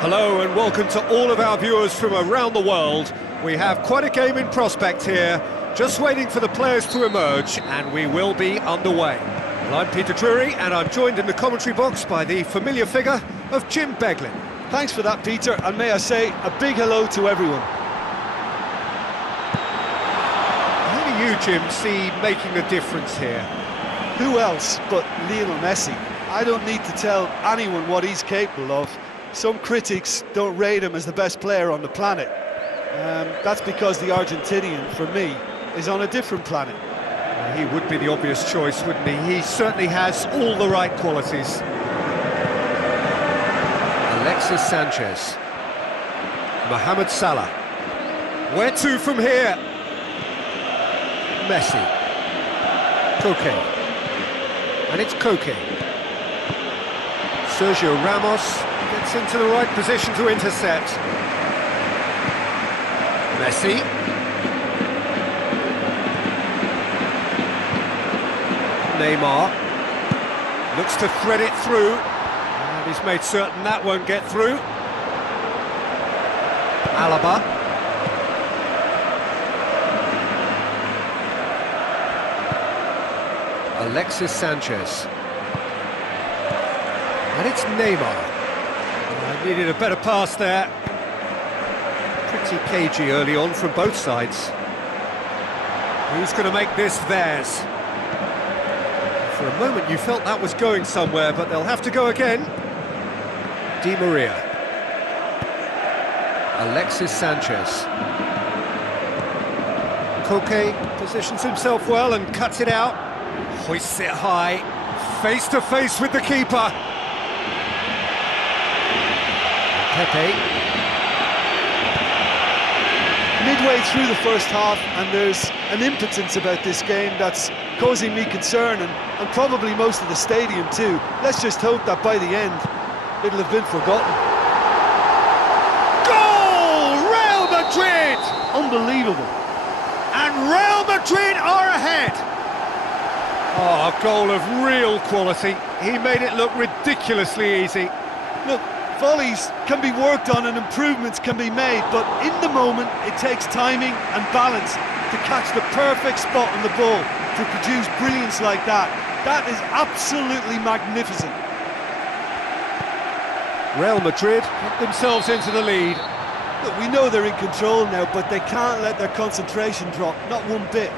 Hello and welcome to all of our viewers from around the world. We have quite a game in prospect here, just waiting for the players to emerge, and we will be underway. Well, I'm Peter Drury, and I'm joined in the commentary box by the familiar figure of Jim Beglin. Thanks for that, Peter, and may I say a big hello to everyone. Who do you, Jim, see making the difference here? Who else but Lionel Messi? I don't need to tell anyone what he's capable of. Some critics don't rate him as the best player on the planet. That's because the Argentinian, for me, is on a different planet. He would be the obvious choice, wouldn't he? He certainly has all the right qualities. Alexis Sanchez. Mohamed Salah. Where to from here? Messi. Koke. And it's Koke. Sergio Ramos gets into the right position to intercept. Messi. Neymar. Looks to thread it through. And he's made certain that won't get through. Alaba. Alexis Sanchez. And it's Neymar. Needed a better pass there. Pretty cagey early on from both sides. Who's going to make this theirs? For a moment you felt that was going somewhere, but they'll have to go again. Di Maria. Alexis Sanchez. Koke positions himself well and cuts it out. Hoists it high. Face to face with the keeper. Pepe. Midway through the first half, and there's an impotence about this game that's causing me concern, and probably most of the stadium too. Let's just hope that by the end it'll have been forgotten. Goal! Real Madrid! Unbelievable. And Real Madrid are ahead! Oh, a goal of real quality. He made it look ridiculously easy. Look, volleys can be worked on and improvements can be made, but in the moment it takes timing and balance to catch the perfect spot on the ball to produce brilliance like that. That is absolutely magnificent. Real Madrid get themselves into the lead. Look, we know they're in control now, but they can't let their concentration drop, not one bit.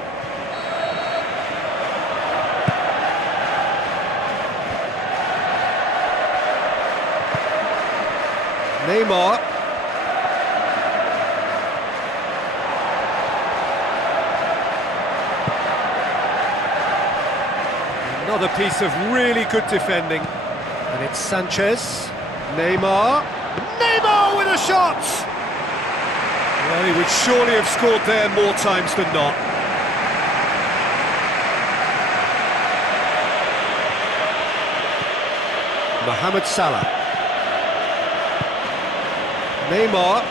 Neymar. Another piece of really good defending. And it's Sanchez. Neymar. Neymar with a shot! Well, he would surely have scored there more times than not. Mohamed Salah. Neymar.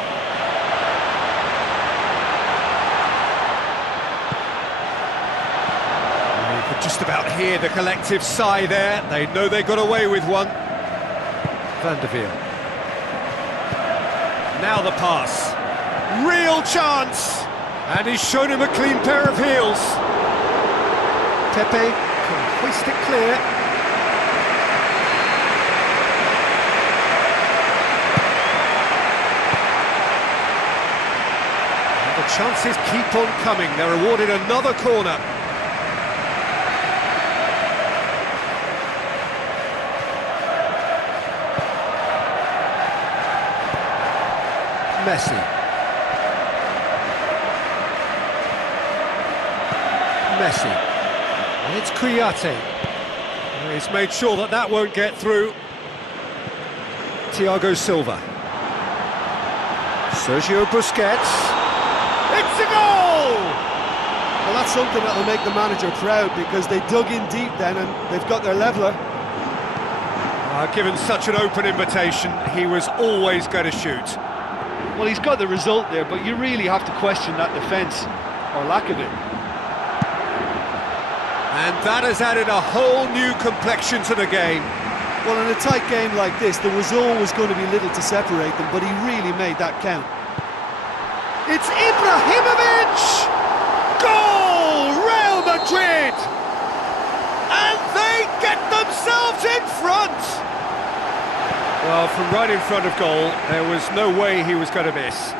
You could just about hear the collective sigh there. They know they got away with one. Van der Veer. Now the pass. Real chance! And he's shown him a clean pair of heels. Pepe can hoist it clear. Chances keep on coming. They're awarded another corner. Messi. Messi. And it's Kouyaté. He's made sure that that won't get through. Thiago Silva. Sergio Busquets. It's a goal! Well, that's something that'll make the manager proud, because they dug in deep then and they've got their leveller. Given such an open invitation, he was always going to shoot. Well, he's got the result there, but you really have to question that defence, or lack of it. And that has added a whole new complexion to the game. Well, in a tight game like this, there was always going to be little to separate them, but he really made that count. It's Ibrahimovic! Goal! Real Madrid! And they get themselves in front! Well, from right in front of goal, there was no way he was going to miss.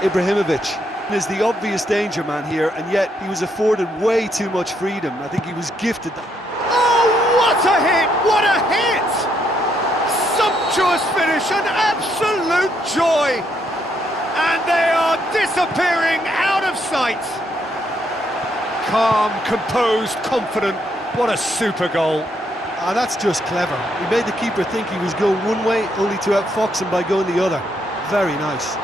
Ibrahimovic is the obvious danger man here, and yet he was afforded way too much freedom. I think he was gifted that. Oh, what a hit! What a hit! Sumptuous finish, an absolute joy! And they are disappearing out of sight. Calm, composed, confident. What a super goal. Ah, that's just clever. He made the keeper think he was going one way, only to outfox him by going the other. Very nice.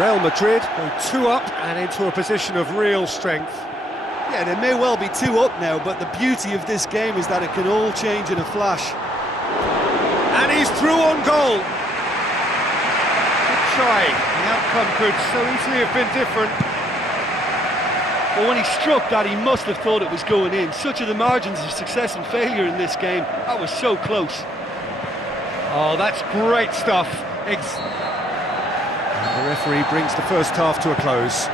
Real Madrid go 2 up and into a position of real strength. Yeah, they may well be 2 up now, but the beauty of this game is that it can all change in a flash. And he's through on goal. Good try. The outcome could so easily have been different. Well, when he struck that, he must have thought it was going in. Such are the margins of success and failure in this game. That was so close. Oh, that's great stuff. The referee brings the first half to a close.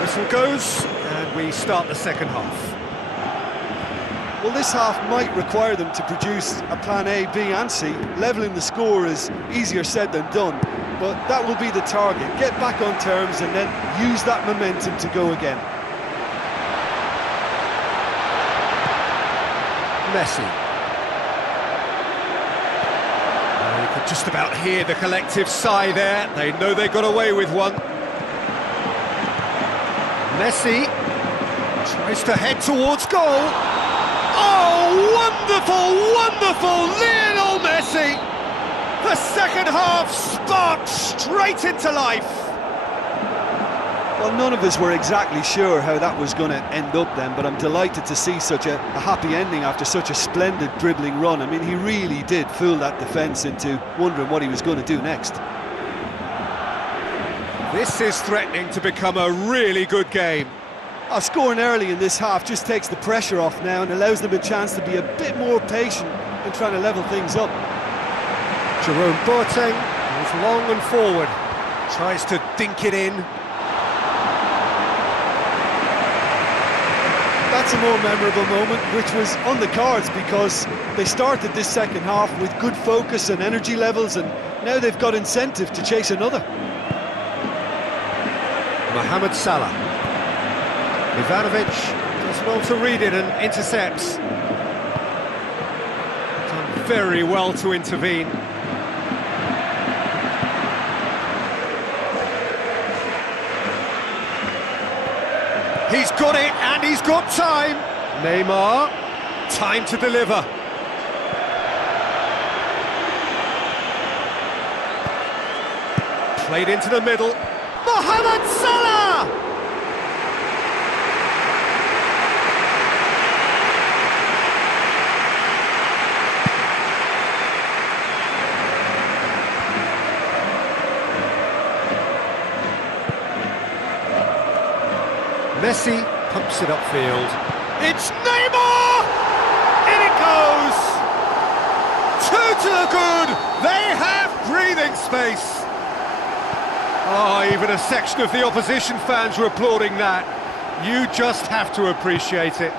Whistle goes, and we start the second half. Well, this half might require them to produce a plan A, B and C. Levelling the score is easier said than done, but that will be the target. Get back on terms and then use that momentum to go again. Messi. You could just about hear the collective sigh there. They know they got away with one. Messi tries to head towards goal. Oh, wonderful, wonderful Lionel Messi! The second half sparked straight into life. Well, none of us were exactly sure how that was going to end up then, but I'm delighted to see such a happy ending after such a splendid dribbling run. I mean, he really did fool that defence into wondering what he was going to do next. This is threatening to become a really good game. Scoring early in this half just takes the pressure off now and allows them a chance to be a bit more patient in trying to level things up. Jerome Boateng goes long and forward, tries to dink it in. That's a more memorable moment, which was on the cards because they started this second half with good focus and energy levels, and now they've got incentive to chase another. Mohamed Salah. Ivanovic does well to read it and intercepts. Done very well to intervene. He's got it and he's got time. Neymar, time to deliver. Played into the middle. Mohamed Salah! Messi pumps it upfield. It's Neymar! In it goes! 2 to the good! They have breathing space! Oh, even a section of the opposition fans were applauding that. You just have to appreciate it.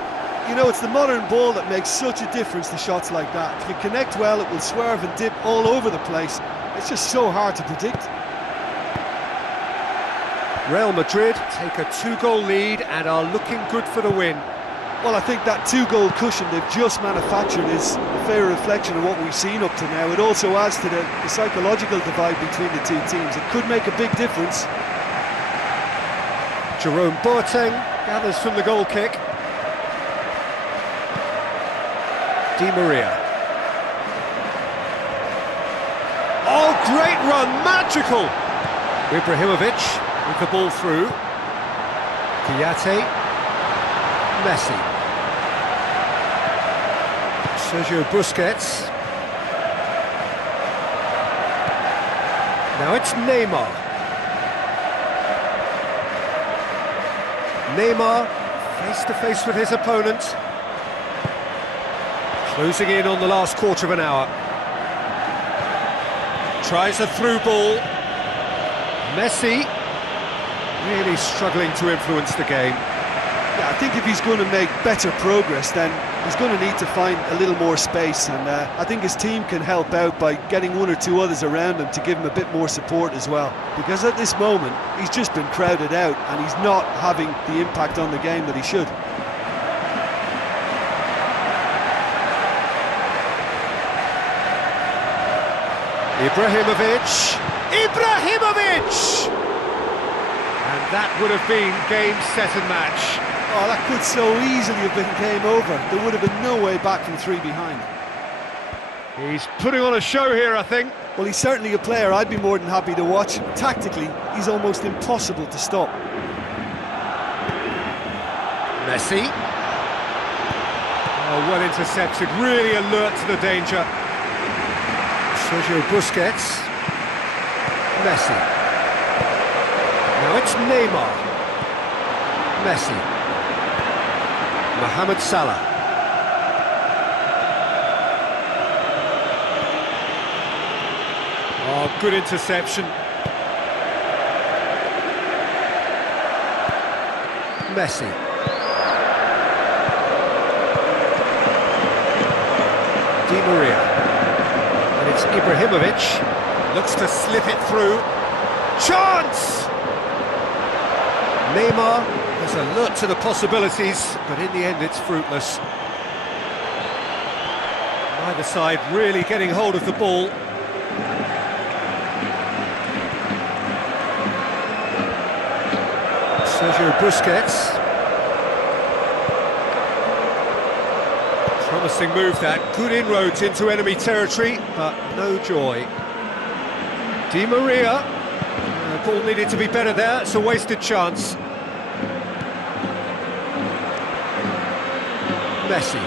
You know, it's the modern ball that makes such a difference to shots like that. If you connect well, it will swerve and dip all over the place. It's just so hard to predict. Real Madrid take a 2-goal lead and are looking good for the win. Well, I think that 2-goal cushion they've just manufactured is a fair reflection of what we've seen up to now. It also adds to the psychological divide between the two teams. It could make a big difference. Jerome Boateng gathers from the goal kick. Di Maria. Oh, great run, magical! Ibrahimovic with the ball through. Kouyaté. Messi. Sergio Busquets. Now it's Neymar. Neymar, face to face with his opponent. Closing in on the last quarter of an hour. Tries a through ball. Messi, really struggling to influence the game. Yeah, I think if he's going to make better progress, then he's going to need to find a little more space, and I think his team can help out by getting one or two others around him to give him a bit more support as well, because at this moment he's just been crowded out and he's not having the impact on the game that he should. Ibrahimovic! And that would have been game, set and match. Oh, that could so easily have been game over. There would have been no way back from 3 behind. He's putting on a show here, I think. Well, he's certainly a player I'd be more than happy to watch. Tactically, he's almost impossible to stop. Messi. Oh, well intercepted, really alert to the danger. Sergio Busquets. Messi. Now it's Neymar. Messi. Mohamed Salah. Oh, good interception. Messi. Di Maria. And it's Ibrahimovic. Looks to slip it through. Chance! Neymar has alert to the possibilities, but in the end it's fruitless. Neither side really getting hold of the ball. Sergio Busquets. Promising move that, good inroads into enemy territory, but no joy. Di Maria. The ball needed to be better there, it's a wasted chance. Messi.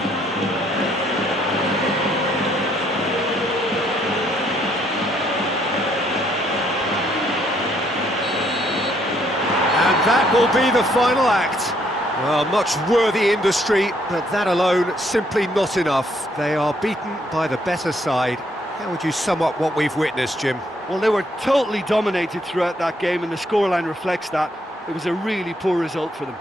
And that will be the final act. Well, much worthy industry, but that alone simply not enough. They are beaten by the better side. How would you sum up what we've witnessed, Jim? Well, they were totally dominated throughout that game, and the scoreline reflects that. It was a really poor result for them.